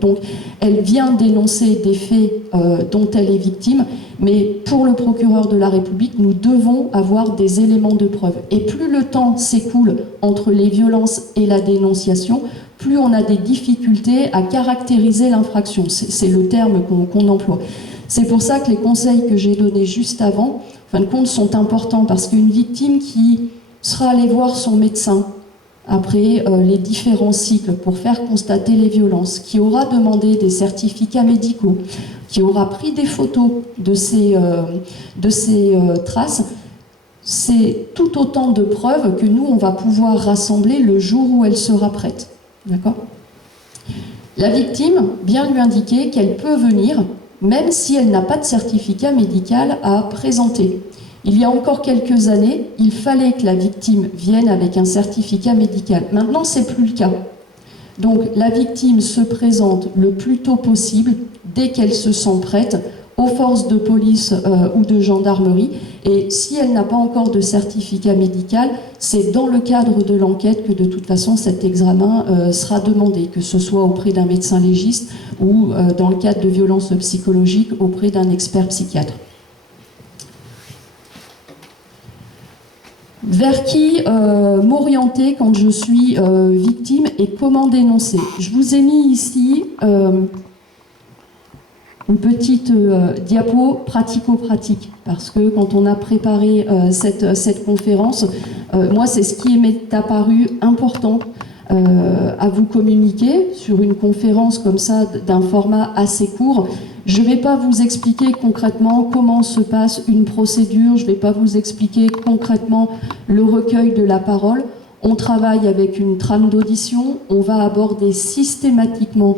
Donc, elle vient dénoncer des faits dont elle est victime, mais pour le procureur de la République, nous devons avoir des éléments de preuve. Et plus le temps s'écoule entre les violences et la dénonciation, plus on a des difficultés à caractériser l'infraction. C'est le terme qu'on emploie. C'est pour ça que les conseils que j'ai donnés juste avant, en fin de compte, sont importants, parce qu'une victime qui sera allée voir son médecin après les différents cycles pour faire constater les violences, qui aura demandé des certificats médicaux, qui aura pris des photos de ces traces, c'est tout autant de preuves que nous, on va pouvoir rassembler le jour où elle sera prête. D'accord ? La victime, bien lui indiquer qu'elle peut venir, même si elle n'a pas de certificat médical à présenter. Il y a encore quelques années, il fallait que la victime vienne avec un certificat médical. Maintenant, ce n'est plus le cas. Donc, la victime se présente le plus tôt possible, dès qu'elle se sent prête, aux forces de police ou de gendarmerie. Et si elle n'a pas encore de certificat médical, c'est dans le cadre de l'enquête que de toute façon cet examen sera demandé, que ce soit auprès d'un médecin légiste ou dans le cadre de violences psychologiques auprès d'un expert psychiatre. Vers qui m'orienter quand je suis victime et comment dénoncer? Je vous ai mis ici une petite diapo pratico-pratique, parce que quand on a préparé cette conférence, moi c'est ce qui m'est apparu important à vous communiquer sur une conférence comme ça d'un format assez court. Je ne vais pas vous expliquer concrètement comment se passe une procédure, je ne vais pas vous expliquer concrètement le recueil de la parole. On travaille avec une trame d'audition, on va aborder systématiquement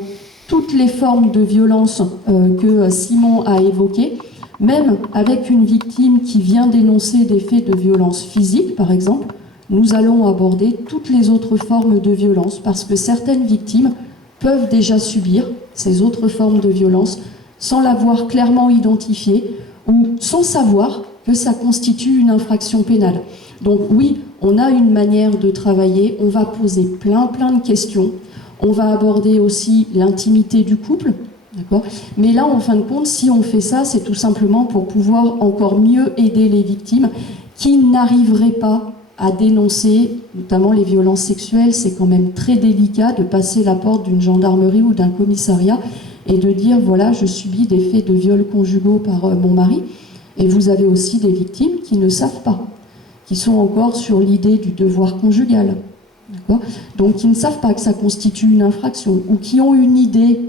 toutes les formes de violence que Simon a évoquées, même avec une victime qui vient dénoncer des faits de violence physique, par exemple. Nous allons aborder toutes les autres formes de violence, parce que certaines victimes peuvent déjà subir ces autres formes de violence sans l'avoir clairement identifié ou sans savoir que ça constitue une infraction pénale. Donc oui, on a une manière de travailler, on va poser plein de questions, on va aborder aussi l'intimité du couple, d'accord ? Mais là, en fin de compte, si on fait ça, c'est tout simplement pour pouvoir encore mieux aider les victimes qui n'arriveraient pas à dénoncer, notamment les violences sexuelles. C'est quand même très délicat de passer la porte d'une gendarmerie ou d'un commissariat et de dire, voilà, je subis des faits de viols conjugaux par mon mari. Et vous avez aussi des victimes qui ne savent pas, qui sont encore sur l'idée du devoir conjugal. Donc qui ne savent pas que ça constitue une infraction, ou qui ont une idée,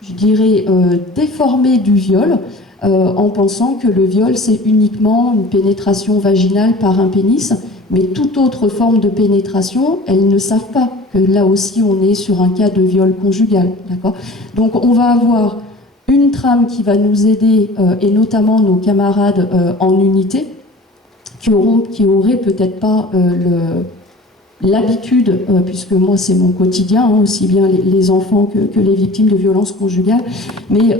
je dirais, déformée du viol, en pensant que le viol c'est uniquement une pénétration vaginale par un pénis, mais toute autre forme de pénétration, elles ne savent pas que là aussi on est sur un cas de viol conjugal. Donc on va avoir une trame qui va nous aider, et notamment nos camarades en unité, qui auraient peut-être pas l'habitude, puisque moi c'est mon quotidien, aussi bien les enfants que les victimes de violences conjugales, mais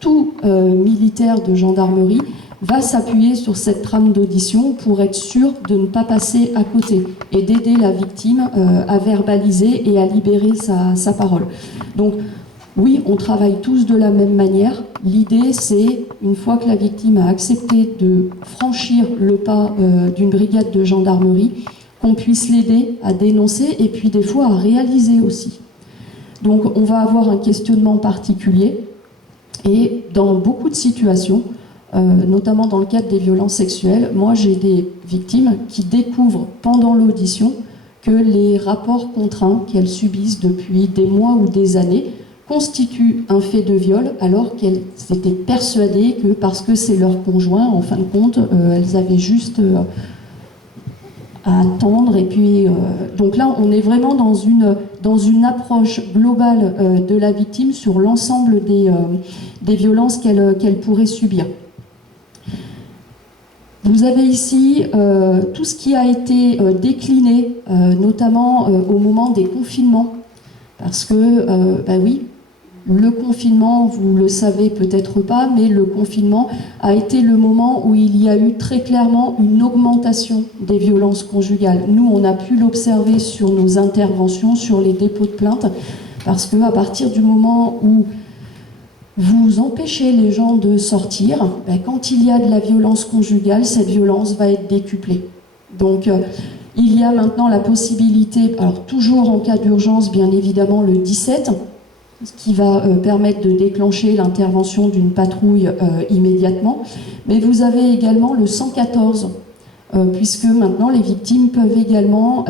tout militaire de gendarmerie va s'appuyer sur cette trame d'audition pour être sûr de ne pas passer à côté et d'aider la victime à verbaliser et à libérer sa parole. Donc oui, on travaille tous de la même manière. L'idée, c'est, une fois que la victime a accepté de franchir le pas d'une brigade de gendarmerie, qu'on puisse l'aider à dénoncer et puis des fois à réaliser aussi. Donc on va avoir un questionnement particulier et dans beaucoup de situations, notamment dans le cadre des violences sexuelles, moi j'ai des victimes qui découvrent pendant l'audition que les rapports contraints qu'elles subissent depuis des mois ou des années constituent un fait de viol, alors qu'elles étaient persuadées que parce que c'est leur conjoint, en fin de compte, elles avaient juste à attendre. Et puis, donc là, on est vraiment dans une approche globale de la victime sur l'ensemble des violences qu'elle pourrait subir. Vous avez ici tout ce qui a été décliné, notamment au moment des confinements, parce que, oui, le confinement, vous le savez peut-être pas, mais le confinement a été le moment où il y a eu très clairement une augmentation des violences conjugales. Nous, on a pu l'observer sur nos interventions, sur les dépôts de plainte, Parce qu'à partir du moment où vous empêchez les gens de sortir, ben, quand il y a de la violence conjugale, cette violence va être décuplée. Donc il y a maintenant la possibilité, alors toujours en cas d'urgence, bien évidemment le 17, ce qui va permettre de déclencher l'intervention d'une patrouille immédiatement, mais vous avez également le 114, puisque maintenant les victimes peuvent également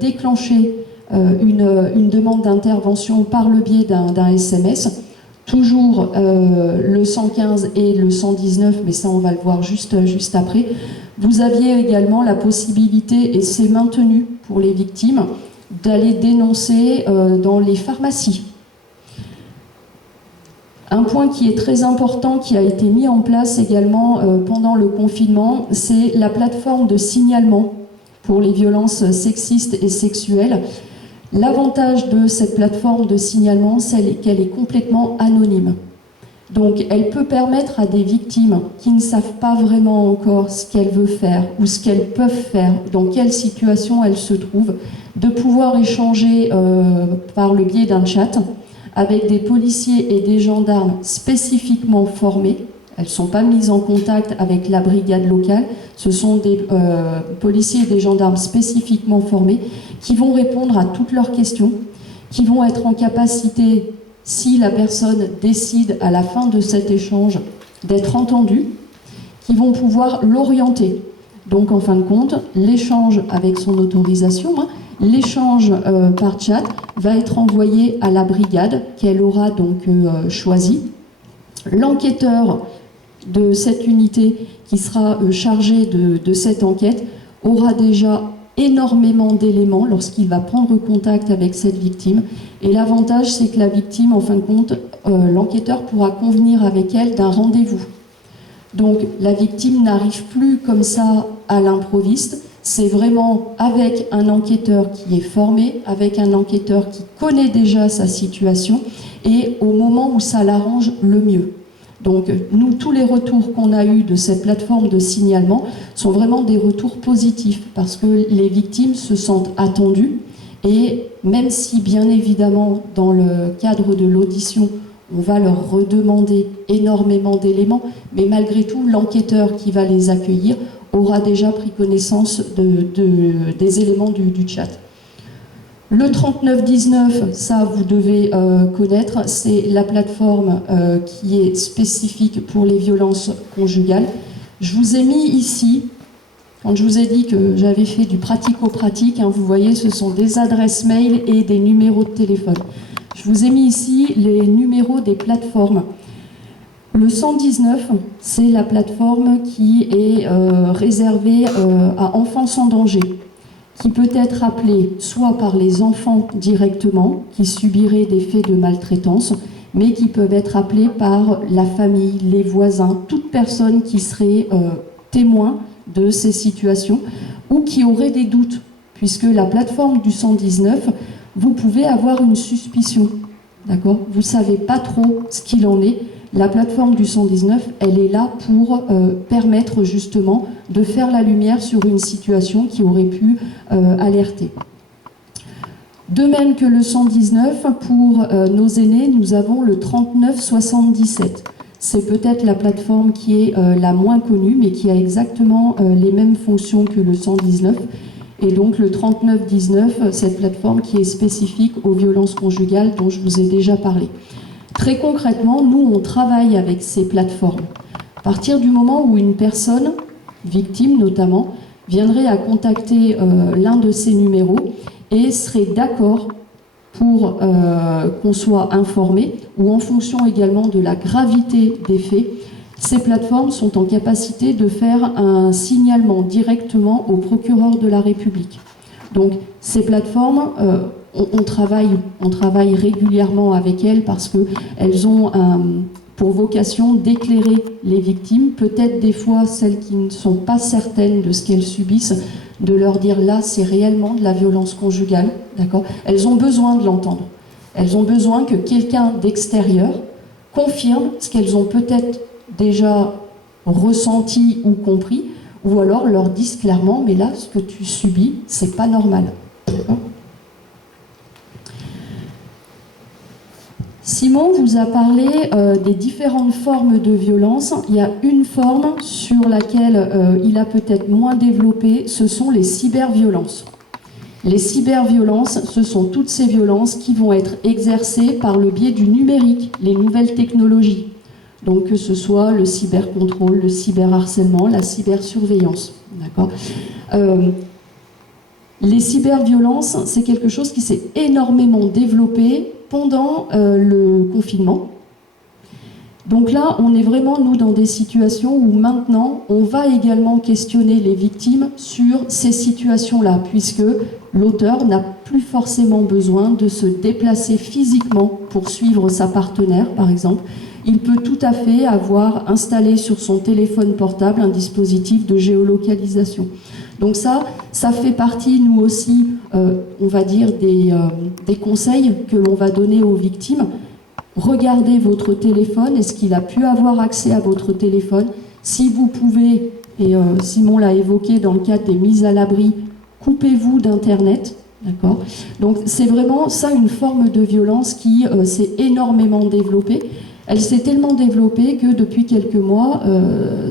déclencher une demande d'intervention par le biais d'un SMS, toujours le 115 et le 119, mais ça on va le voir juste après. Vous aviez également la possibilité, et c'est maintenu pour les victimes, d'aller dénoncer dans les pharmacies. Un point qui est très important, qui a été mis en place également pendant le confinement, c'est la plateforme de signalement pour les violences sexistes et sexuelles. L'avantage de cette plateforme de signalement, c'est qu'elle est complètement anonyme. Donc elle peut permettre à des victimes qui ne savent pas vraiment encore ce qu'elles veulent faire ou ce qu'elles peuvent faire, dans quelle situation elles se trouvent, de pouvoir échanger par le biais d'un chat avec des policiers et des gendarmes spécifiquement formés. Elles ne sont pas mises en contact avec la brigade locale, ce sont des policiers et des gendarmes spécifiquement formés qui vont répondre à toutes leurs questions, qui vont être en capacité, si la personne décide à la fin de cet échange d'être entendue, qui vont pouvoir l'orienter. Donc en fin de compte, l'échange avec son autorisation, l'échange par chat va être envoyé à la brigade qu'elle aura donc choisie. L'enquêteur de cette unité qui sera chargé de cette enquête aura déjà énormément d'éléments lorsqu'il va prendre contact avec cette victime. Et l'avantage, c'est que la victime, en fin de compte, l'enquêteur pourra convenir avec elle d'un rendez-vous. Donc la victime n'arrive plus comme ça à l'improviste, c'est vraiment avec un enquêteur qui est formé, avec un enquêteur qui connaît déjà sa situation et au moment où ça l'arrange le mieux. Donc nous, tous les retours qu'on a eus de cette plateforme de signalement sont vraiment des retours positifs parce que les victimes se sentent attendues et même si bien évidemment dans le cadre de l'audition on va leur redemander énormément d'éléments, mais malgré tout l'enquêteur qui va les accueillir aura déjà pris connaissance des éléments du chat. Le 3919, ça vous devez connaître, c'est la plateforme qui est spécifique pour les violences conjugales. Je vous ai mis ici, quand je vous ai dit que j'avais fait du pratico-pratique, vous voyez, ce sont des adresses mail et des numéros de téléphone. Je vous ai mis ici les numéros des plateformes. Le 119, c'est la plateforme qui est réservée à enfants sans danger, qui peut être appelée soit par les enfants directement, qui subiraient des faits de maltraitance, mais qui peuvent être appelés par la famille, les voisins, toute personne qui serait témoin de ces situations ou qui aurait des doutes, puisque la plateforme du 119, vous pouvez avoir une suspicion, d'accord ? Vous ne savez pas trop ce qu'il en est. La plateforme du 119, elle est là pour permettre justement de faire la lumière sur une situation qui aurait pu alerter. De même que le 119, pour nos aînés, nous avons le 3977. C'est peut-être la plateforme qui est la moins connue, mais qui a exactement les mêmes fonctions que le 119. Et donc le 3919, cette plateforme qui est spécifique aux violences conjugales dont je vous ai déjà parlé. Très concrètement, nous, on travaille avec ces plateformes. À partir du moment où une personne, victime notamment, viendrait à contacter l'un de ces numéros et serait d'accord pour qu'on soit informé, ou en fonction également de la gravité des faits, ces plateformes sont en capacité de faire un signalement directement au procureur de la République. Donc ces plateformes, on travaille régulièrement avec elles parce qu'elles ont pour vocation d'éclairer les victimes, peut-être des fois celles qui ne sont pas certaines de ce qu'elles subissent, de leur dire là c'est réellement de la violence conjugale, d'accord ? Elles ont besoin de l'entendre. Elles ont besoin que quelqu'un d'extérieur confirme ce qu'elles ont peut-être déjà ressenti ou compris, ou alors leur dise clairement mais là ce que tu subis, c'est pas normal. D'accord ? Simon vous a parlé des différentes formes de violence. Il y a une forme sur laquelle il a peut-être moins développé, ce sont les cyberviolences. Les cyberviolences, ce sont toutes ces violences qui vont être exercées par le biais du numérique, les nouvelles technologies. Donc que ce soit le cybercontrôle, le cyberharcèlement, la cybersurveillance. D'accord ? Les cyberviolences, c'est quelque chose qui s'est énormément développé pendant le confinement. Donc là, on est vraiment, nous, dans des situations où maintenant, on va également questionner les victimes sur ces situations-là, puisque l'auteur n'a plus forcément besoin de se déplacer physiquement pour suivre sa partenaire, par exemple. Il peut tout à fait avoir installé sur son téléphone portable un dispositif de géolocalisation. Donc ça fait partie, nous aussi, on va dire, des conseils que l'on va donner aux victimes. Regardez votre téléphone, est-ce qu'il a pu avoir accès à votre téléphone? Si vous pouvez, et Simon l'a évoqué dans le cadre des mises à l'abri, coupez-vous d'Internet. D'accord ? Donc c'est vraiment ça une forme de violence qui s'est énormément développée. Elle s'est tellement développée que depuis quelques mois,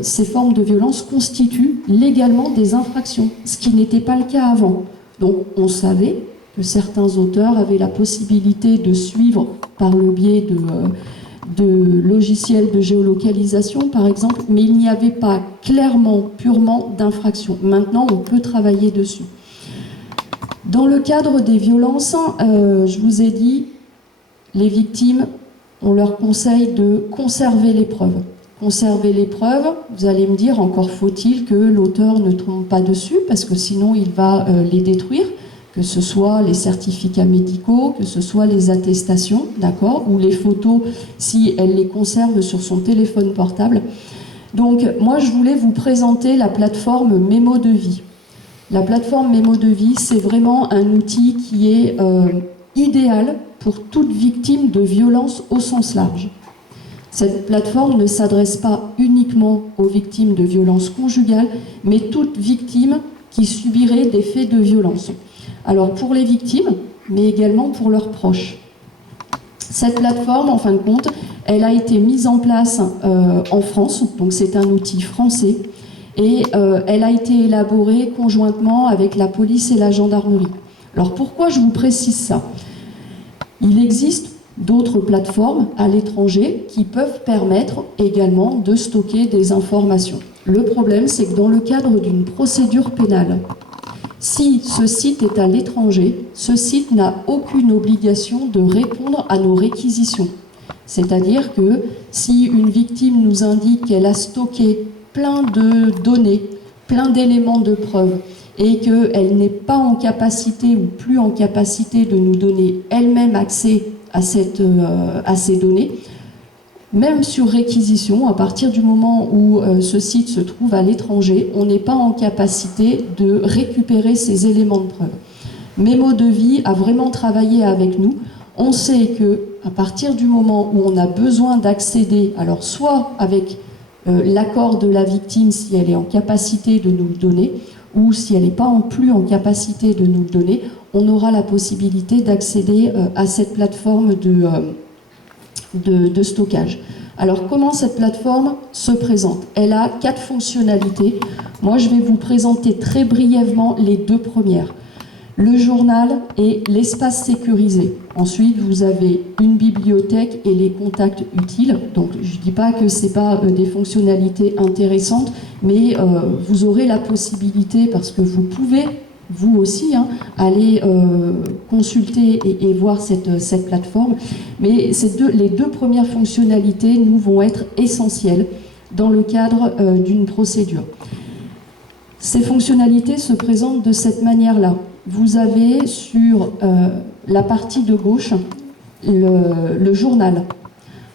ces formes de violence constituent légalement des infractions, ce qui n'était pas le cas avant. Donc on savait que certains auteurs avaient la possibilité de suivre par le biais de logiciels de géolocalisation, par exemple, mais il n'y avait pas clairement, purement d'infraction. Maintenant, on peut travailler dessus. Dans le cadre des violences, je vous ai dit, les victimes, on leur conseille de conserver les preuves. Conserver les preuves, vous allez me dire, encore faut-il que l'auteur ne tombe pas dessus, parce que sinon il va les détruire, que ce soit les certificats médicaux, que ce soit les attestations, d'accord, ou les photos, si elle les conserve sur son téléphone portable. Donc moi je voulais vous présenter la plateforme Mémo de vie. La plateforme Mémo de vie, c'est vraiment un outil qui est idéal pour toute victime de violence au sens large. Cette plateforme ne s'adresse pas uniquement aux victimes de violences conjugales, mais toute victime qui subirait des faits de violence. Alors pour les victimes, mais également pour leurs proches. Cette plateforme, en fin de compte, elle a été mise en place en France, donc c'est un outil français, et elle a été élaborée conjointement avec la police et la gendarmerie. Alors pourquoi je vous précise ça ? Il existe d'autres plateformes à l'étranger qui peuvent permettre également de stocker des informations. Le problème, c'est que dans le cadre d'une procédure pénale, si ce site est à l'étranger, ce site n'a aucune obligation de répondre à nos réquisitions. C'est-à-dire que si une victime nous indique qu'elle a stocké plein de données, plein d'éléments de preuve, et qu'elle n'est pas en capacité ou plus en capacité de nous donner elle-même accès à ces données, même sur réquisition, à partir du moment où ce site se trouve à l'étranger, on n'est pas en capacité de récupérer ces éléments de preuve. Mémo de vie a vraiment travaillé avec nous. On sait qu'à partir du moment où on a besoin d'accéder, alors soit avec l'accord de la victime si elle est en capacité de nous le donner, ou si elle n'est pas plus en capacité de nous le donner, on aura la possibilité d'accéder à cette plateforme de stockage. Alors comment cette plateforme se présente? Elle a 4 fonctionnalités. Moi je vais vous présenter très brièvement les 2 premières. Le journal et l'espace sécurisé. Ensuite vous avez une bibliothèque et les contacts utiles. Donc je ne dis pas que ce n'est pas des fonctionnalités intéressantes, mais vous aurez la possibilité, parce que vous pouvez vous aussi, aller consulter et voir cette plateforme. Mais les 2 premières fonctionnalités, nous, vont être essentielles dans le cadre d'une procédure. Ces fonctionnalités se présentent de cette manière-là. Vous avez sur la partie de gauche le journal.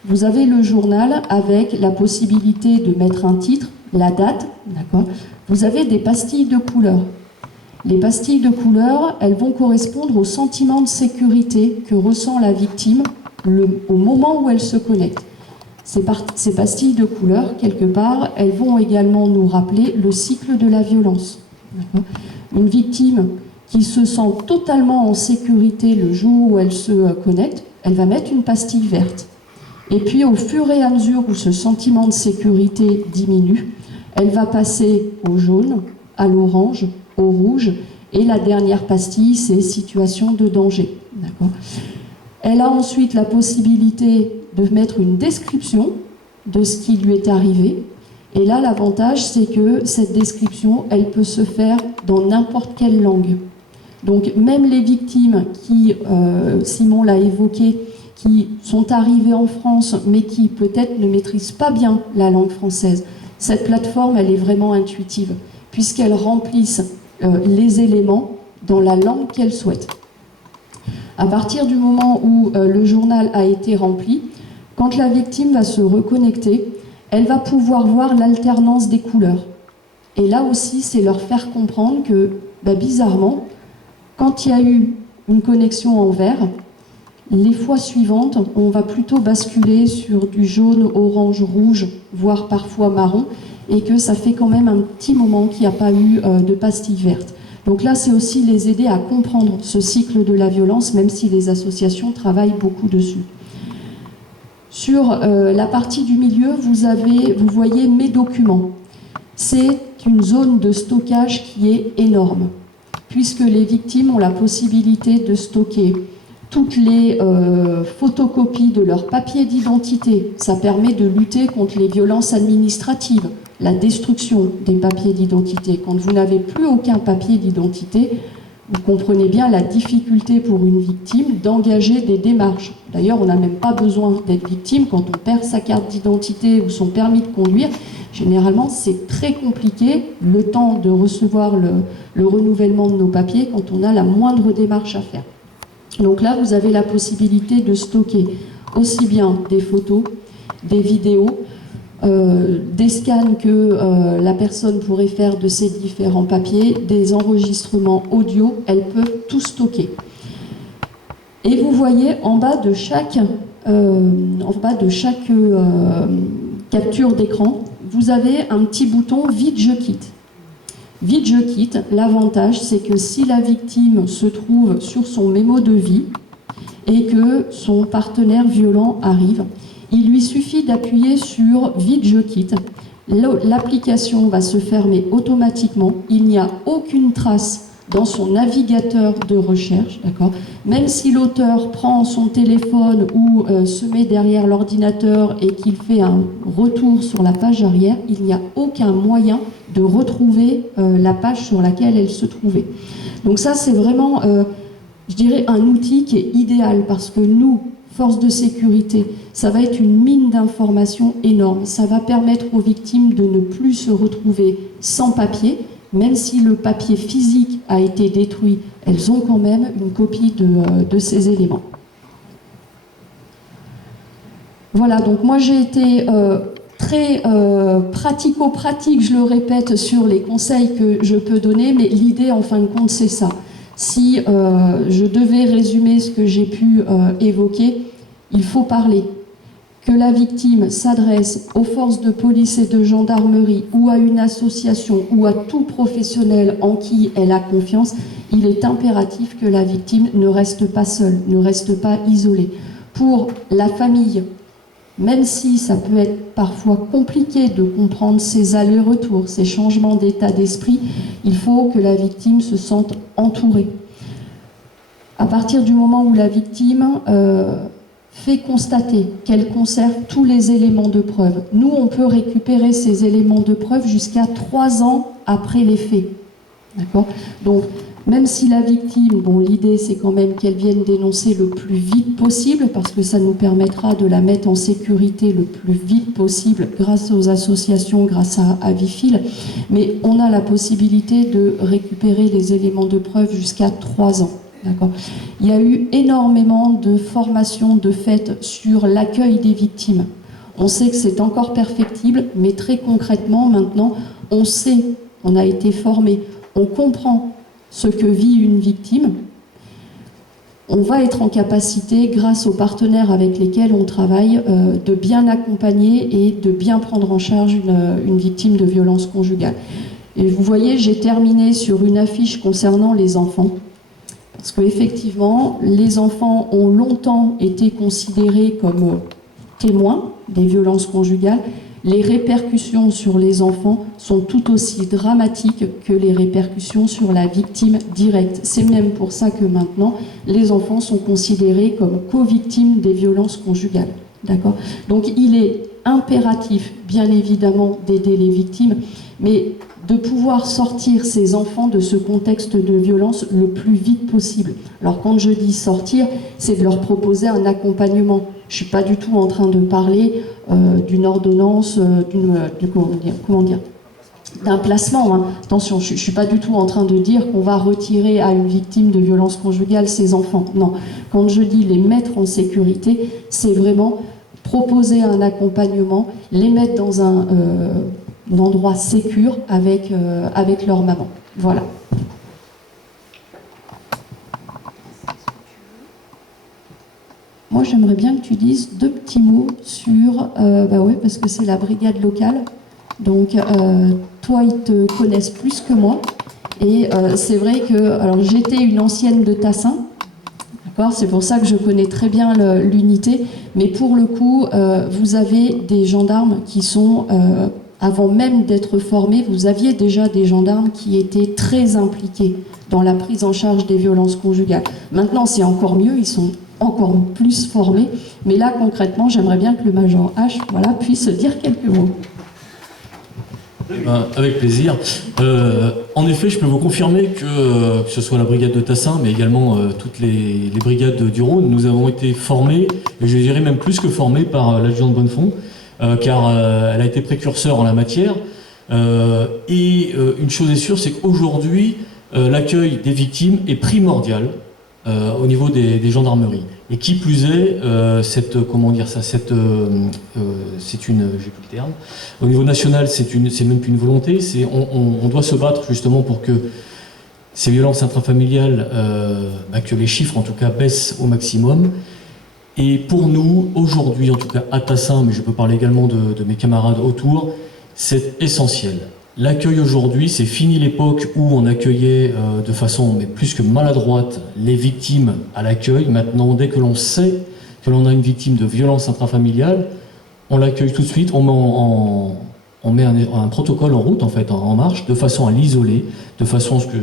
Vous avez le journal avec la possibilité de mettre un titre, la date, d'accord. Vous avez des pastilles de couleur. Les pastilles de couleur, elles vont correspondre au sentiment de sécurité que ressent la victime au moment où elle se connecte. Ces pastilles de couleur, quelque part, elles vont également nous rappeler le cycle de la violence. Une victime qui se sent totalement en sécurité le jour où elle se connecte, elle va mettre une pastille verte. Et puis au fur et à mesure où ce sentiment de sécurité diminue, elle va passer au jaune, à l'orange, au rouge, et la dernière pastille, c'est situation de danger. D'accord ? Elle a ensuite la possibilité de mettre une description de ce qui lui est arrivé. Et là, l'avantage, c'est que cette description, elle peut se faire dans n'importe quelle langue. Donc même les victimes qui, Simon l'a évoqué, qui sont arrivées en France, mais qui peut-être ne maîtrisent pas bien la langue française, cette plateforme, elle est vraiment intuitive, puisqu'elle remplisse les éléments dans la langue qu'elle souhaite. À partir du moment où le journal a été rempli, quand la victime va se reconnecter, elle va pouvoir voir l'alternance des couleurs. Et là aussi, c'est leur faire comprendre que, bizarrement, quand il y a eu une connexion en vert, les fois suivantes, on va plutôt basculer sur du jaune, orange, rouge, voire parfois marron, et que ça fait quand même un petit moment qu'il n'y a pas eu de pastille verte. Donc là, c'est aussi les aider à comprendre ce cycle de la violence, même si les associations travaillent beaucoup dessus. Sur la partie du milieu, vous voyez mes documents. C'est une zone de stockage qui est énorme, puisque les victimes ont la possibilité de stocker toutes les photocopies de leurs papiers d'identité. Ça permet de lutter contre les violences administratives, la destruction des papiers d'identité. Quand vous n'avez plus aucun papier d'identité, vous comprenez bien la difficulté pour une victime d'engager des démarches. D'ailleurs, on n'a même pas besoin d'être victime quand on perd sa carte d'identité ou son permis de conduire. Généralement, c'est très compliqué le temps de recevoir le renouvellement de nos papiers quand on a la moindre démarche à faire. Donc là, vous avez la possibilité de stocker aussi bien des photos, des vidéos, des scans que la personne pourrait faire de ces différents papiers, des enregistrements audio, elles peuvent tout stocker. Et vous voyez en bas de chaque capture d'écran, vous avez un petit bouton « Vite, je quitte ». Vite, je quitte, l'avantage c'est que si la victime se trouve sur son mémo de vie et que son partenaire violent arrive, il lui suffit d'appuyer sur « Vite, je quitte ». L'application va se fermer automatiquement, il n'y a aucune trace dans son navigateur de recherche, d'accord ? Même si l'auteur prend son téléphone ou se met derrière l'ordinateur et qu'il fait un retour sur la page arrière, il n'y a aucun moyen de retrouver la page sur laquelle elle se trouvait. Donc ça, c'est vraiment, je dirais, un outil qui est idéal parce que nous, forces de sécurité, ça va être une mine d'informations énorme. Ça va permettre aux victimes de ne plus se retrouver sans papier. Même si le papier physique a été détruit, elles ont quand même une copie de ces éléments. Voilà, donc moi j'ai été très pratico-pratique, je le répète, sur les conseils que je peux donner, mais l'idée en fin de compte c'est ça. Si je devais résumer ce que j'ai pu évoquer, il faut parler. Que la victime s'adresse aux forces de police et de gendarmerie ou à une association ou à tout professionnel en qui elle a confiance, il est impératif que la victime ne reste pas seule, ne reste pas isolée. Pour la famille, même si ça peut être parfois compliqué de comprendre ces allers-retours, ces changements d'état d'esprit, il faut que la victime se sente entourée. À partir du moment où la victime fait constater qu'elle conserve tous les éléments de preuve. Nous, on peut récupérer ces éléments de preuve jusqu'à 3 ans après les faits. D'accord ? Donc, même si la victime, bon, l'idée c'est quand même qu'elle vienne dénoncer le plus vite possible, parce que ça nous permettra de la mettre en sécurité le plus vite possible grâce aux associations, grâce à Vifil, mais on a la possibilité de récupérer les éléments de preuve jusqu'à 3 ans. D'accord. Il y a eu énormément de formations de fait sur l'accueil des victimes. On sait que c'est encore perfectible, mais très concrètement maintenant, on sait, on a été formé, on comprend ce que vit une victime. On va être en capacité, grâce aux partenaires avec lesquels on travaille, de bien accompagner et de bien prendre en charge une victime de violence conjugale. Et vous voyez, j'ai terminé sur une affiche concernant les enfants. Parce qu'effectivement, les enfants ont longtemps été considérés comme témoins des violences conjugales, les répercussions sur les enfants sont tout aussi dramatiques que les répercussions sur la victime directe. C'est même pour ça que maintenant, les enfants sont considérés comme co-victimes des violences conjugales. D'accord ? Donc il est impératif, bien évidemment, d'aider les victimes, mais de pouvoir sortir ces enfants de ce contexte de violence le plus vite possible. Alors quand je dis sortir, c'est de leur proposer un accompagnement. Je ne suis pas du tout en train de parler d'une ordonnance, d'un placement. Hein. Attention, je ne suis pas du tout en train de dire qu'on va retirer à une victime de violence conjugale ses enfants. Non, quand je dis les mettre en sécurité, c'est vraiment proposer un accompagnement, les mettre dans un endroit sécure avec leur maman. Voilà. Moi, j'aimerais bien que tu dises 2 petits mots sur... parce que c'est la brigade locale. Donc, toi, ils te connaissent plus que moi. Et c'est vrai que... Alors, j'étais une ancienne de Tassin. D'accord ? C'est pour ça que je connais très bien l'unité. Mais pour le coup, vous avez des gendarmes qui sont... avant même d'être formés, vous aviez déjà des gendarmes qui étaient très impliqués dans la prise en charge des violences conjugales. Maintenant, c'est encore mieux, ils sont encore plus formés. Mais là, concrètement, j'aimerais bien que le Major H puisse dire quelques mots. Avec plaisir. En effet, je peux vous confirmer que ce soit la brigade de Tassin, mais également toutes les brigades du Rhône, nous avons été formés, et je dirais même plus que formés par l'adjudant de Bonnefond, car elle a été précurseur en la matière. Une chose est sûre, c'est qu'aujourd'hui, l'accueil des victimes est primordial au niveau des gendarmeries. Et qui plus est, j'ai plus le terme. Au niveau national, c'est même plus une volonté. On doit se battre justement pour que ces violences intrafamiliales, que les chiffres en tout cas baissent au maximum. Et pour nous, aujourd'hui, en tout cas à Tassin, mais je peux parler également de mes camarades autour, c'est essentiel. L'accueil aujourd'hui, c'est fini l'époque où on accueillait de façon mais plus que maladroite les victimes à l'accueil. Maintenant, dès que l'on sait que l'on a une victime de violence intrafamiliale, on l'accueille tout de suite, on met un protocole en route, en fait, en marche, de façon à l'isoler, de façon à ce que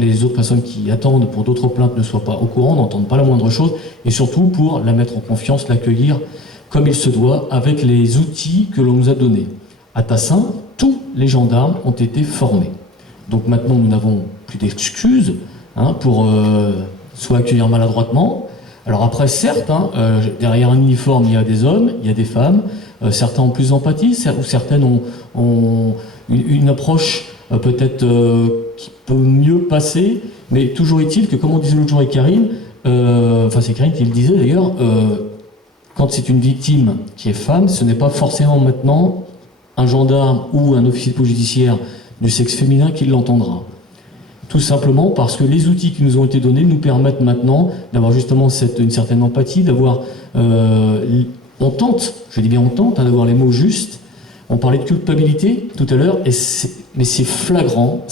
les autres personnes qui attendent pour d'autres plaintes ne soient pas au courant, n'entendent pas la moindre chose, et surtout pour la mettre en confiance, l'accueillir comme il se doit, avec les outils que l'on nous a donnés. À Tassin, tous les gendarmes ont été formés. Donc maintenant, nous n'avons plus d'excuses pour soit accueillir maladroitement. Alors après, certes, derrière un uniforme, il y a des hommes, il y a des femmes, certains ont plus d'empathie, ou certaines ont une approche peut-être qui peut mieux passer, mais toujours est-il que, comme on disait l'autre jour avec Karine, c'est Karine qui le disait d'ailleurs, quand c'est une victime qui est femme, ce n'est pas forcément maintenant un gendarme ou un officier de police judiciaire du sexe féminin qui l'entendra. Tout simplement parce que les outils qui nous ont été donnés nous permettent maintenant d'avoir justement une certaine empathie, d'avoir... on tente, je dis bien on tente, d'avoir les mots justes. On parlait de culpabilité tout à l'heure, mais c'est flagrant.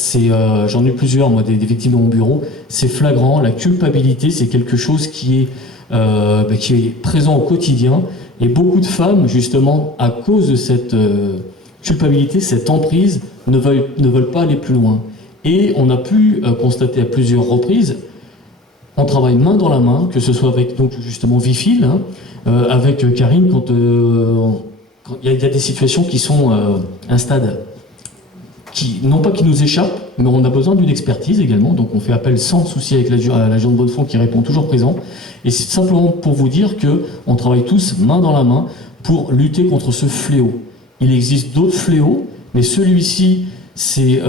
J'en ai plusieurs, moi, des victimes dans mon bureau. C'est flagrant. La culpabilité, c'est quelque chose qui est présent au quotidien. Et beaucoup de femmes, justement, à cause de cette culpabilité, cette emprise, ne veulent pas aller plus loin. Et on a pu constater à plusieurs reprises, on travaille main dans la main, que ce soit avec donc justement Vifil, avec Karine, quand il y a des situations qui sont un stade qui, non pas qui nous échappe, mais on a besoin d'une expertise également, donc on fait appel sans souci avec l'agent de Bonnefond qui répond toujours présent. Et c'est simplement pour vous dire qu'on travaille tous main dans la main pour lutter contre ce fléau. Il existe d'autres fléaux, mais celui-ci, c'est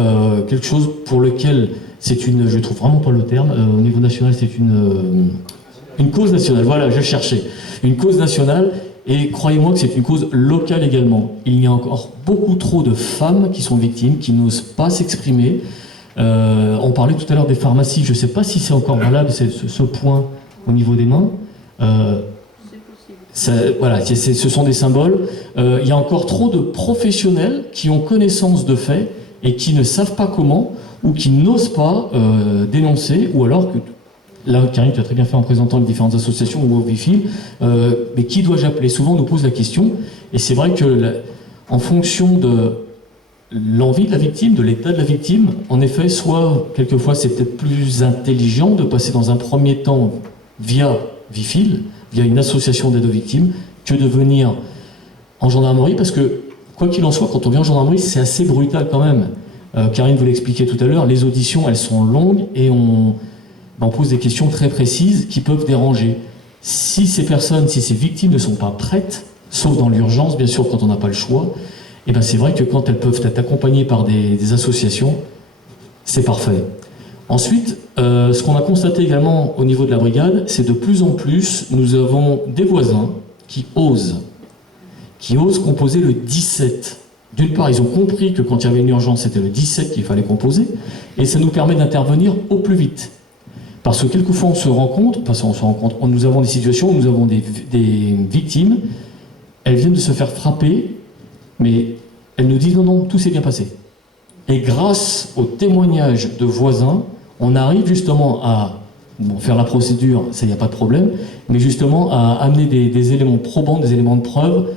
quelque chose pour lequel je trouve vraiment pas le terme, au niveau national, c'est une cause nationale. Voilà, je cherchais. Une cause nationale, et croyez-moi que c'est une cause locale également. Il y a encore beaucoup trop de femmes qui sont victimes, qui n'osent pas s'exprimer. On parlait tout à l'heure des pharmacies, je ne sais pas si c'est encore valable, ce point au niveau des mains. Ce sont des symboles. Il y a encore trop de professionnels qui ont connaissance de faits et qui ne savent pas comment, ou qui n'osent pas dénoncer, ou alors que là, Karine, tu as très bien fait en présentant les différentes associations ou Wifil, mais qui dois-je appeler? Souvent, on nous pose la question, et c'est vrai que en fonction de l'envie de la victime, de l'état de la victime, en effet, soit, quelquefois, c'est peut-être plus intelligent de passer dans un premier temps via Wifil, via une association d'aide aux victimes, que de venir en gendarmerie, parce que, quoi qu'il en soit, quand on vient en gendarmerie, c'est assez brutal quand même. Karine vous l'expliquait tout à l'heure, les auditions, elles sont longues, et on pose des questions très précises qui peuvent déranger. Si ces personnes, si ces victimes ne sont pas prêtes, sauf dans l'urgence, bien sûr, quand on n'a pas le choix, et ben c'est vrai que quand elles peuvent être accompagnées par des associations, c'est parfait. Ensuite, ce qu'on a constaté également au niveau de la brigade, c'est de plus en plus, nous avons des voisins qui osent composer le 17. D'une part, ils ont compris que quand il y avait une urgence, c'était le 17 qu'il fallait composer, et ça nous permet d'intervenir au plus vite. Parce que quelquefois, nous avons des situations où nous avons des victimes, elles viennent de se faire frapper, mais elles nous disent non, tout s'est bien passé. Et grâce aux témoignages de voisins, on arrive justement à faire la procédure, ça, il n'y a pas de problème, mais justement à amener des éléments probants, des éléments de preuve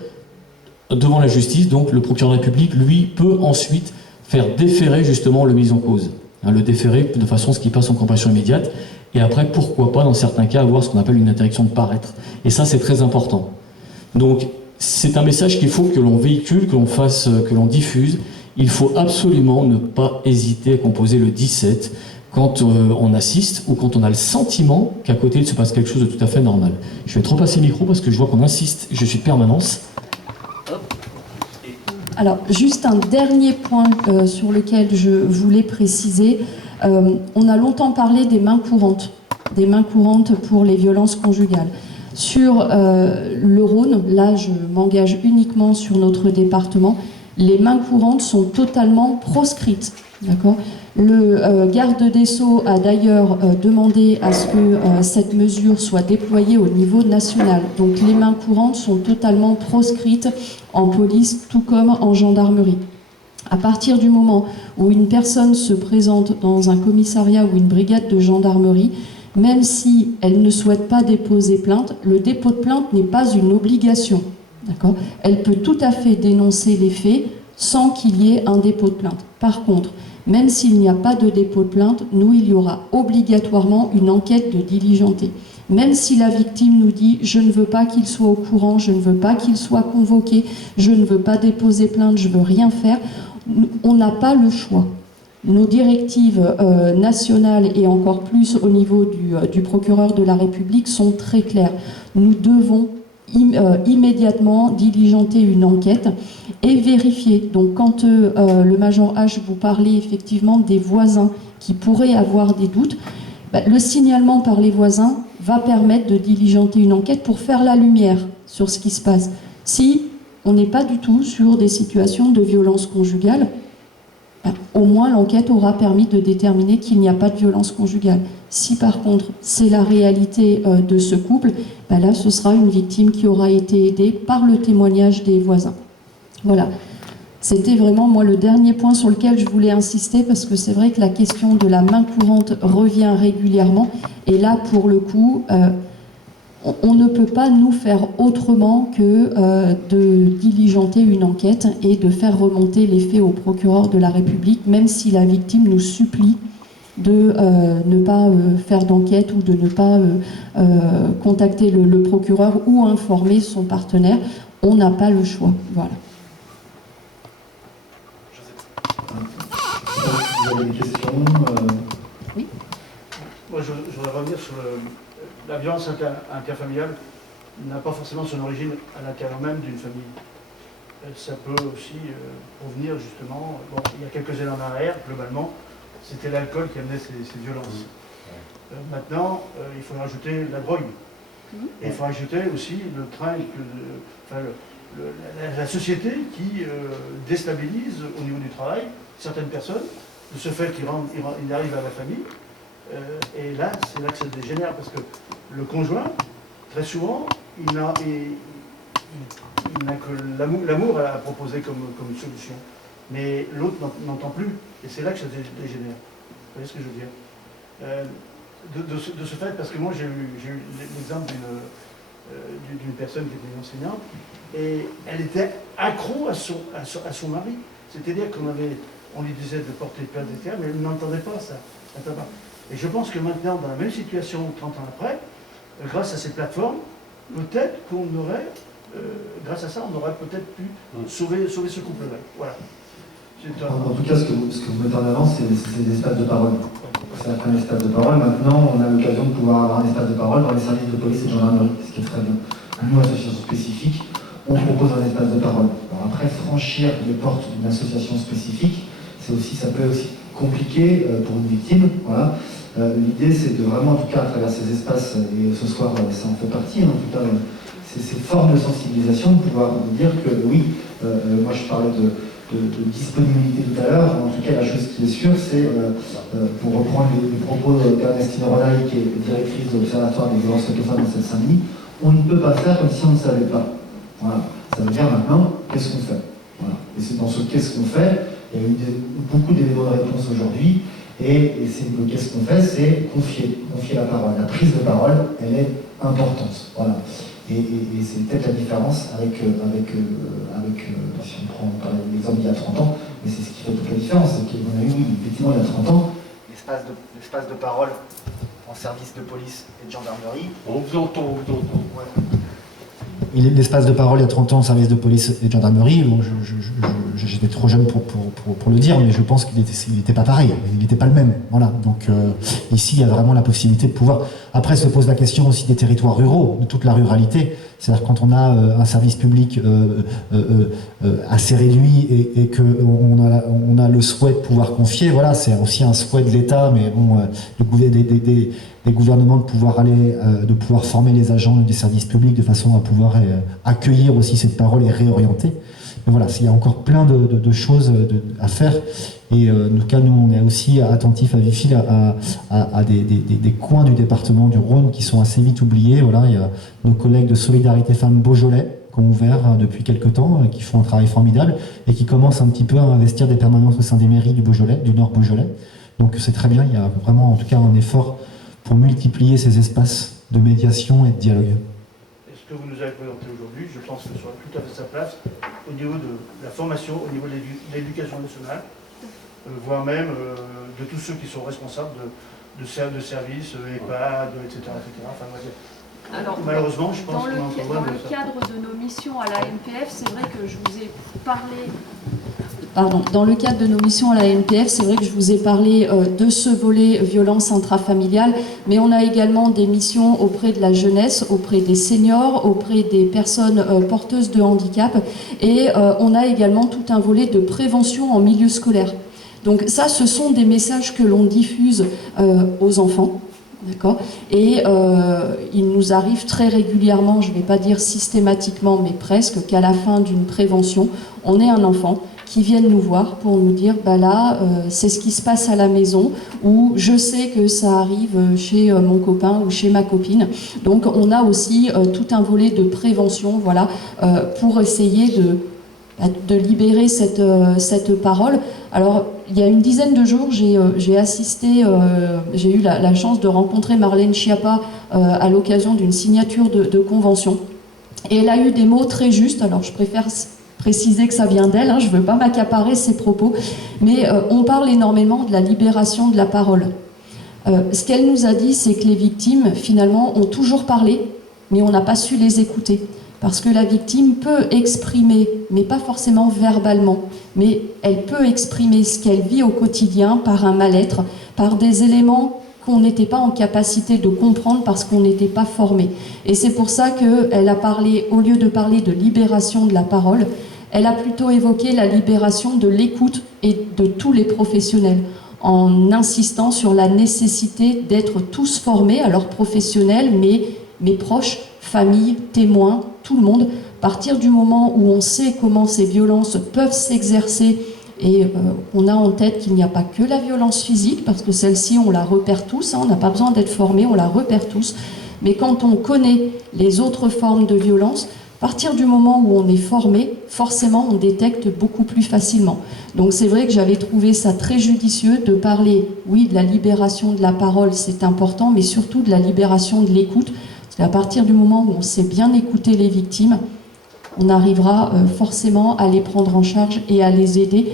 devant la justice. Donc le procureur de la République, lui, peut ensuite faire déférer justement le mis en cause. Le déférer de façon à ce qu'il passe en comparution immédiate. Et après, pourquoi pas, dans certains cas, avoir ce qu'on appelle une interdiction de paraître. Et ça, c'est très important. Donc, c'est un message qu'il faut que l'on véhicule, que l'on fasse, que l'on diffuse. Il faut absolument ne pas hésiter à composer le 17 quand on assiste ou quand on a le sentiment qu'à côté, il se passe quelque chose de tout à fait normal. Je vais trop passer le micro parce que je vois qu'on insiste. Je suis de permanence. Alors, juste un dernier point sur lequel je voulais préciser. On a longtemps parlé des mains courantes pour les violences conjugales. Sur le Rhône, là je m'engage uniquement sur notre département, les mains courantes sont totalement proscrites. D'accord ? Le garde des Sceaux a d'ailleurs demandé à ce que cette mesure soit déployée au niveau national. Donc les mains courantes sont totalement proscrites en police, tout comme en gendarmerie. À partir du moment où une personne se présente dans un commissariat ou une brigade de gendarmerie, même si elle ne souhaite pas déposer plainte, le dépôt de plainte n'est pas une obligation. D'accord ? Elle peut tout à fait dénoncer les faits sans qu'il y ait un dépôt de plainte. Par contre, même s'il n'y a pas de dépôt de plainte, nous, il y aura obligatoirement une enquête de diligenté. Même si la victime nous dit « je ne veux pas qu'il soit au courant, je ne veux pas qu'il soit convoqué, je ne veux pas déposer plainte, je ne veux rien faire », on n'a pas le choix. Nos directives nationales et encore plus au niveau du procureur de la République sont très claires. Nous devons immédiatement diligenter une enquête et vérifier. Donc quand le Major H vous parlait effectivement des voisins qui pourraient avoir des doutes, le signalement par les voisins va permettre de diligenter une enquête pour faire la lumière sur ce qui se passe. Si on n'est pas du tout sur des situations de violence conjugale, au moins l'enquête aura permis de déterminer qu'il n'y a pas de violence conjugale. Si par contre c'est la réalité de ce couple, là ce sera une victime qui aura été aidée par le témoignage des voisins. Voilà. C'était vraiment moi le dernier point sur lequel je voulais insister parce que c'est vrai que la question de la main courante revient régulièrement et là pour le coup on ne peut pas nous faire autrement que de diligenter une enquête et de faire remonter les faits au procureur de la République, même si la victime nous supplie de ne pas faire d'enquête ou de ne pas contacter le procureur ou informer son partenaire. On n'a pas le choix. Voilà. Vous avez des questions Oui. Moi, je voudrais revenir sur la violence interfamiliale n'a pas forcément son origine à l'intérieur même d'une famille. Ça peut aussi provenir justement, bon, il y a quelques années en arrière, globalement, c'était l'alcool qui amenait ces violences. Maintenant, il faut rajouter la drogue. Et il faut rajouter aussi le train, la société qui déstabilise au niveau du travail certaines personnes, de ce fait qu'il arrive à la famille. Et là, c'est là que ça dégénère, parce que le conjoint, très souvent, il n'a que l'amour à proposer comme solution. Mais l'autre n'entend plus, et c'est là que ça dégénère. Vous voyez ce que je veux dire ? de ce fait, parce que moi j'ai eu l'exemple d'une personne qui était une enseignante, et elle était accro à son mari. C'est-à-dire on lui disait de porter plainte, etc., mais elle n'entendait pas ça. Et je pense que maintenant, dans la même situation 30 ans après, grâce à ces plateformes, peut-être qu'on aurait, grâce à ça, on aurait peut-être pu sauver ce couple-là. Voilà. En tout cas, ce que vous mettez en avant, c'est des espaces de parole. C'est un espace de parole. Maintenant, on a l'occasion de pouvoir avoir un espace de parole dans les services de police et de gendarmerie, ce qui est très bien. Nous, association spécifique, on propose un espace de parole. Alors après, franchir les portes d'une association spécifique, ça peut aussi compliqué pour une victime. Voilà. L'idée, c'est de vraiment, en tout cas, à travers ces espaces, et ce soir, ça en fait partie, en tout cas, c'est ces formes de sensibilisation, de pouvoir dire que oui, moi je parlais de disponibilité tout à l'heure. En tout cas, la chose qui est sûre, c'est, pour reprendre les propos d'Ernestine Ronaille, qui est directrice de l'Observatoire des violences faites aux femmes dans Seine-Saint-Denis, on ne peut pas faire comme si on ne savait pas. Voilà. Ça veut dire maintenant, qu'est-ce qu'on fait? Voilà. Et c'est dans ce qu'est-ce qu'on fait, il y a eu beaucoup d'éléments de réponse aujourd'hui, et qu'est-ce qu'on fait? C'est confier la parole. La prise de parole, elle est importante. Voilà. Et c'est peut-être la différence avec si on prend l'exemple d'il y a 30 ans, mais c'est ce qui fait toute la différence, c'est qu'on a eu, effectivement, il y a 30 ans, l'espace de parole en service de police et de gendarmerie. On vous entend. Ouais. L'espace de parole il y a 30 ans en service de police et de gendarmerie, bon, j'étais trop jeune pour le dire, mais je pense qu'il n'était pas pareil, il n'était pas le même. Voilà. Donc ici, il y a vraiment la possibilité de pouvoir... Après, se pose la question aussi des territoires ruraux, de toute la ruralité. C'est-à-dire quand on a un service public assez réduit et qu'on a le souhait de pouvoir confier, voilà, c'est aussi un souhait de l'État, mais bon, des gouvernements de pouvoir de pouvoir former les agents des services publics de façon à pouvoir accueillir aussi cette parole et réorienter. Mais voilà, il y a encore plein de choses à faire. Et en tout cas, nous, on est aussi attentifs à Vifil à des coins du département du Rhône qui sont assez vite oubliés. Voilà, il y a nos collègues de Solidarité Femmes Beaujolais qui ont ouvert depuis quelques temps, qui font un travail formidable et qui commencent un petit peu à investir des permanences au sein des mairies du Beaujolais, du Nord Beaujolais. Donc c'est très bien, il y a vraiment en tout cas un effort pour multiplier ces espaces de médiation et de dialogue. Et ce que vous nous avez présenté aujourd'hui, je pense que ça a tout à fait sa place au niveau de la formation, au niveau de l'éducation nationale, voire même de tous ceux qui sont responsables de services, EHPAD, etc. Enfin, alors, malheureusement, je pense dans le cadre de nos missions à la NPF, c'est vrai que je vous ai parlé... Pardon, dans le cadre de nos missions à la NPF, c'est vrai que je vous ai parlé de ce volet violence intrafamiliale, mais on a également des missions auprès de la jeunesse, auprès des seniors, auprès des personnes porteuses de handicap, et on a également tout un volet de prévention en milieu scolaire. Donc ça, ce sont des messages que l'on diffuse aux enfants. D'accord. Et il nous arrive très régulièrement, je ne vais pas dire systématiquement, mais presque, qu'à la fin d'une prévention, on ait un enfant qui vienne nous voir pour nous dire bah là, c'est ce qui se passe à la maison, ou je sais que ça arrive chez mon copain ou chez ma copine. Donc on a aussi tout un volet de prévention, voilà, pour essayer de libérer cette parole. Alors, il y a une dizaine de jours, j'ai assisté, j'ai eu la chance de rencontrer Marlène Schiappa à l'occasion d'une signature de convention. Et elle a eu des mots très justes, alors je préfère préciser que ça vient d'elle, hein, je ne veux pas m'accaparer ses propos, mais on parle énormément de la libération de la parole. Ce qu'elle nous a dit, c'est que les victimes, finalement, ont toujours parlé, mais on n'a pas su les écouter. Parce que la victime peut exprimer, mais pas forcément verbalement, mais elle peut exprimer ce qu'elle vit au quotidien par un mal-être, par des éléments qu'on n'était pas en capacité de comprendre parce qu'on n'était pas formé. Et c'est pour ça qu'elle a parlé, au lieu de parler de libération de la parole, elle a plutôt évoqué la libération de l'écoute et de tous les professionnels, en insistant sur la nécessité d'être tous formés, alors professionnels, mais proches, famille, témoins, tout le monde, à partir du moment où on sait comment ces violences peuvent s'exercer, et on a en tête qu'il n'y a pas que la violence physique, parce que celle-ci, on la repère tous, hein, on n'a pas besoin d'être formé, on la repère tous, mais quand on connaît les autres formes de violence, À partir du moment où on est formé, forcément, on détecte beaucoup plus facilement. Donc c'est vrai que j'avais trouvé ça très judicieux de parler, oui, de la libération de la parole, c'est important, mais surtout de la libération de l'écoute. Parce qu'à partir du moment où on sait bien écouter les victimes, on arrivera forcément à les prendre en charge et à les aider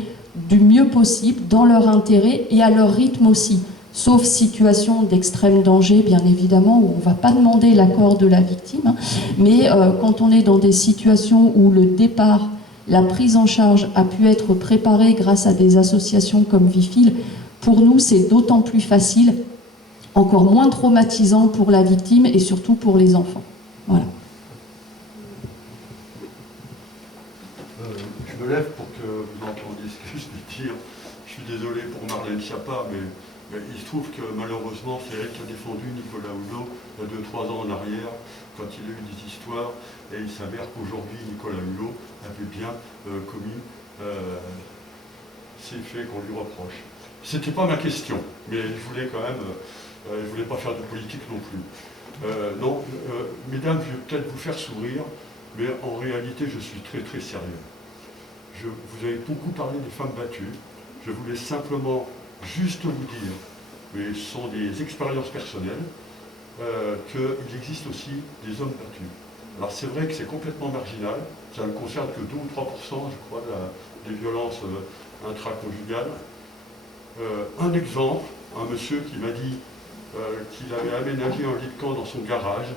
du mieux possible, dans leur intérêt et à leur rythme aussi. Sauf situation d'extrême danger, bien évidemment, où on ne va pas demander l'accord de la victime. Mais quand on est dans des situations où le départ, la prise en charge a pu être préparée grâce à des associations comme Vifil, pour nous, c'est d'autant plus facile, encore moins traumatisant pour la victime et surtout pour les enfants. Voilà. Je me lève pour que vous entendiez ce que je vais dire. Je suis désolé pour Marlène Schiappa, mais il se trouve que malheureusement, c'est elle qui a défendu Nicolas Hulot 2-3 ans en arrière, quand il a eu des histoires, et il s'avère qu'aujourd'hui, Nicolas Hulot avait bien commis ces faits qu'on lui reproche. C'était pas ma question, mais je voulais quand même, je voulais pas faire de politique non plus. Mesdames, je vais peut-être vous faire sourire, mais en réalité, je suis très très sérieux. Vous avez beaucoup parlé des femmes battues. Je voulais simplement juste vous dire, mais ce sont des expériences personnelles, qu'il existe aussi des hommes battus. Alors c'est vrai que c'est complètement marginal, ça ne concerne que 2 ou 3%, je crois, des violences intraconjugales. Un exemple, un monsieur qui m'a dit qu'il avait aménagé un lit de camp dans son garage,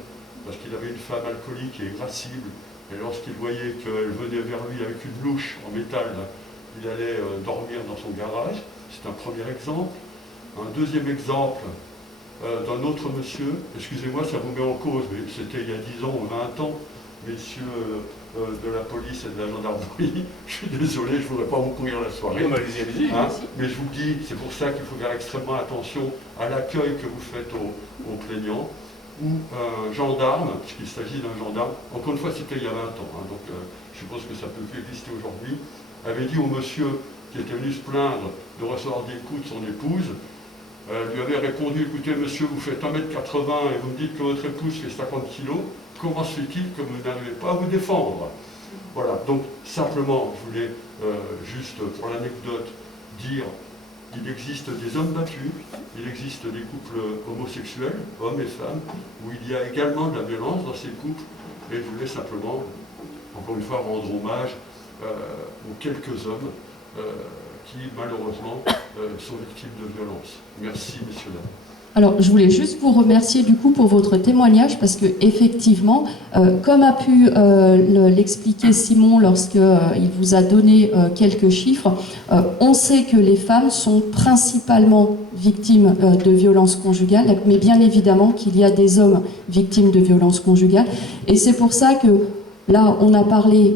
parce qu'il avait une femme alcoolique et irascible, et lorsqu'il voyait qu'elle venait vers lui avec une louche en métal, il allait dormir dans son garage. C'est un premier exemple. Un deuxième exemple d'un autre monsieur, excusez-moi, ça vous met en cause, mais c'était il y a 10 ans ou 20 ans, messieurs de la police et de la gendarmerie, je suis désolé, je ne voudrais pas vous courir la soirée. Allez-y. Mais je vous dis, c'est pour ça qu'il faut faire extrêmement attention à l'accueil que vous faites aux plaignants, ou un gendarme, puisqu'il s'agit d'un gendarme, encore une fois c'était il y a 20 ans, donc je suppose que ça peut plus exister aujourd'hui, avait dit au monsieur qui était venu se plaindre de recevoir des coups de son épouse, lui avait répondu, écoutez monsieur, vous faites 1m80 et vous me dites que votre épouse fait 50 kg, comment se fait-il que vous n'arrivez pas à vous défendre? Voilà, donc simplement, je voulais juste pour l'anecdote dire qu'il existe des hommes battus, il existe des couples homosexuels, hommes et femmes, où il y a également de la violence dans ces couples, et je voulais simplement, encore une fois, rendre hommage aux quelques hommes qui, malheureusement, sont victimes de violences. Merci, messieurs, dames. Alors, je voulais juste vous remercier du coup pour votre témoignage parce que effectivement, comme a pu l'expliquer Simon lorsqu'il vous a donné quelques chiffres, on sait que les femmes sont principalement victimes de violences conjugales, mais bien évidemment qu'il y a des hommes victimes de violences conjugales. Et c'est pour ça que là, on a parlé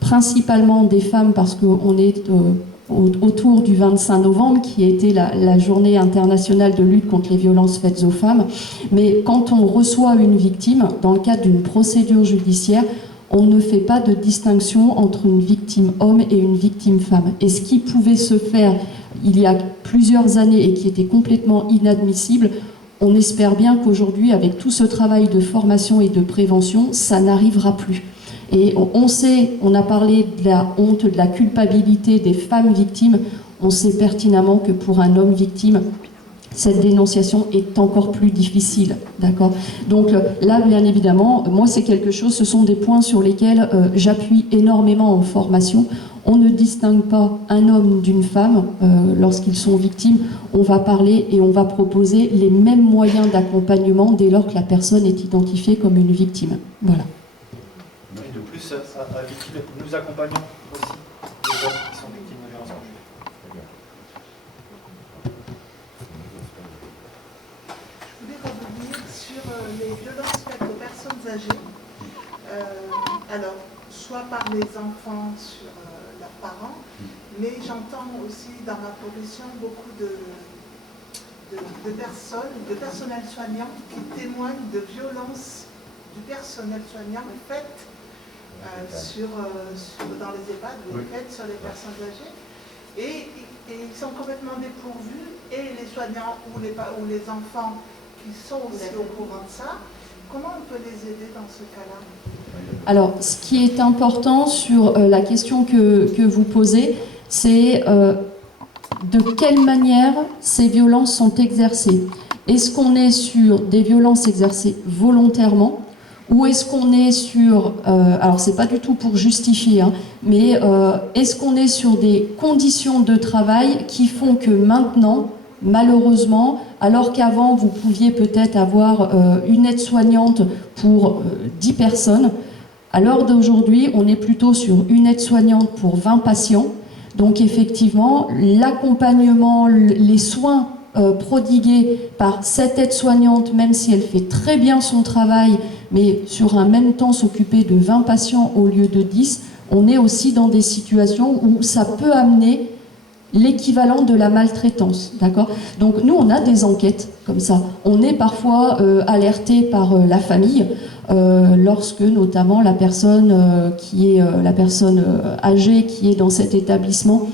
principalement des femmes parce qu'on est autour du 25 novembre, qui a été la journée internationale de lutte contre les violences faites aux femmes. Mais quand on reçoit une victime, dans le cadre d'une procédure judiciaire, on ne fait pas de distinction entre une victime homme et une victime femme. Et ce qui pouvait se faire il y a plusieurs années et qui était complètement inadmissible, on espère bien qu'aujourd'hui, avec tout ce travail de formation et de prévention, ça n'arrivera plus. Et on sait, on a parlé de la honte, de la culpabilité des femmes victimes, on sait pertinemment que pour un homme victime, cette dénonciation est encore plus difficile, d'accord? Donc là, bien évidemment, moi c'est quelque chose, ce sont des points sur lesquels j'appuie énormément en formation. On ne distingue pas un homme d'une femme lorsqu'ils sont victimes. On va parler et on va proposer les mêmes moyens d'accompagnement dès lors que la personne est identifiée comme une victime. Voilà. Et de plus, à Vifil, nous accompagnons aussi les hommes qui sont victimes de violences conjugales. Je voulais revenir sur les violences faites aux personnes âgées. Alors, soit par les enfants sur leurs parents, mais j'entends aussi dans ma profession beaucoup de personnes, de personnel soignant qui témoignent de violences du personnel soignant faites dans les EHPAD, faites sur les personnes âgées. Et ils sont complètement dépourvus, et les soignants ou les enfants qui sont aussi au courant de ça, comment on peut les aider dans ce cas-là? Alors, ce qui est important sur la question que vous posez, c'est de quelle manière ces violences sont exercées. Est-ce qu'on est sur des violences exercées volontairement ou est-ce qu'on est sur, alors c'est pas du tout pour justifier, hein, mais est-ce qu'on est sur des conditions de travail qui font que maintenant, malheureusement, alors qu'avant vous pouviez peut-être avoir une aide-soignante pour 10 personnes, à l'heure d'aujourd'hui, on est plutôt sur une aide-soignante pour 20 patients. Donc effectivement, l'accompagnement, les soins prodigués par cette aide-soignante, même si elle fait très bien son travail, mais sur un même temps s'occuper de 20 patients au lieu de 10, on est aussi dans des situations où ça peut amener l'équivalent de la maltraitance, d'accord? Donc nous, on a des enquêtes comme ça. On est parfois alerté par la famille lorsque notamment la personne qui est la personne âgée qui est dans cet établissement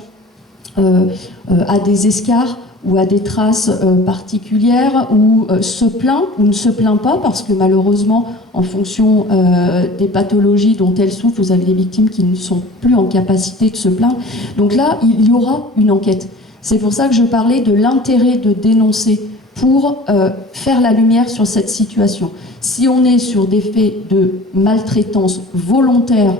a des escarres ou a des traces particulières ou se plaint ou ne se plaint pas parce que malheureusement en fonction des pathologies dont elles souffrent, vous avez des victimes qui ne sont plus en capacité de se plaindre. Donc là, il y aura une enquête. C'est pour ça que je parlais de l'intérêt de dénoncer pour faire la lumière sur cette situation. Si on est sur des faits de maltraitance volontaire,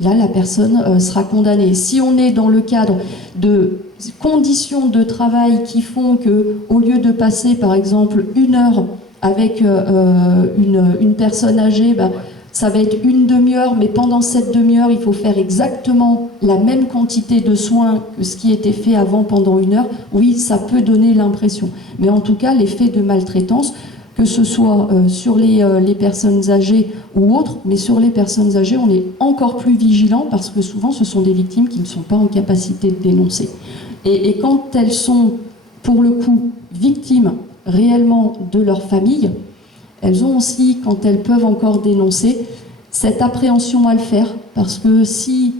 là la personne sera condamnée. Si on est dans le cadre de conditions de travail qui font que, au lieu de passer par exemple 1 heure avec une personne âgée, ben, ça va être une demi-heure, mais pendant cette demi-heure, il faut faire exactement la même quantité de soins que ce qui était fait avant pendant 1 heure. Oui, ça peut donner l'impression. Mais en tout cas, les faits de maltraitance, que ce soit sur les personnes âgées ou autres, mais sur les personnes âgées, on est encore plus vigilant parce que souvent, ce sont des victimes qui ne sont pas en capacité de dénoncer. Et quand elles sont, pour le coup, victimes réellement de leur famille, elles ont aussi, quand elles peuvent encore dénoncer, cette appréhension à le faire. Parce que si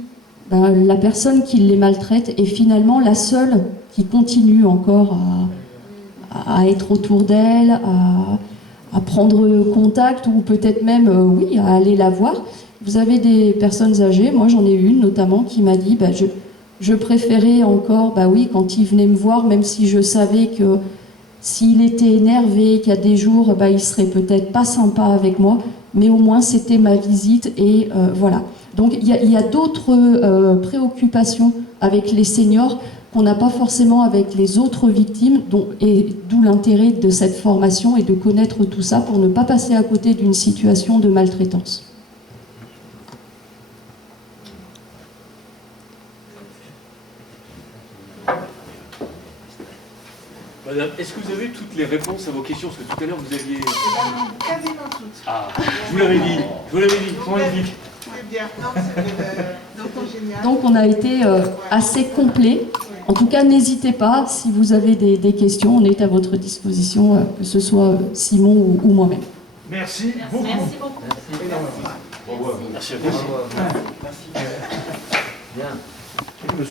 la personne qui les maltraite est finalement la seule qui continue encore à être autour d'elle, à prendre contact ou peut-être même, oui, à aller la voir. Vous avez des personnes âgées, moi j'en ai une notamment qui m'a dit je préférais encore, oui, quand il venait me voir, même si je savais que s'il était énervé, qu'il y a des jours, il serait peut-être pas sympa avec moi, mais au moins c'était ma visite et voilà. Donc il y a d'autres préoccupations avec les seniors qu'on n'a pas forcément avec les autres victimes, et d'où l'intérêt de cette formation et de connaître tout ça pour ne pas passer à côté d'une situation de maltraitance. Madame, est-ce que vous avez toutes les réponses à vos questions? Parce que tout à l'heure vous aviez... Quasiment toutes. Ah, je vous l'avais dit, c'est magnifique. C'est bien, non, c'est génial. Donc on a été assez complet. En tout cas, n'hésitez pas, si vous avez des questions, on est à votre disposition, que ce soit Simon ou moi-même. Merci beaucoup. Merci beaucoup. Merci à vous. Merci. Bien.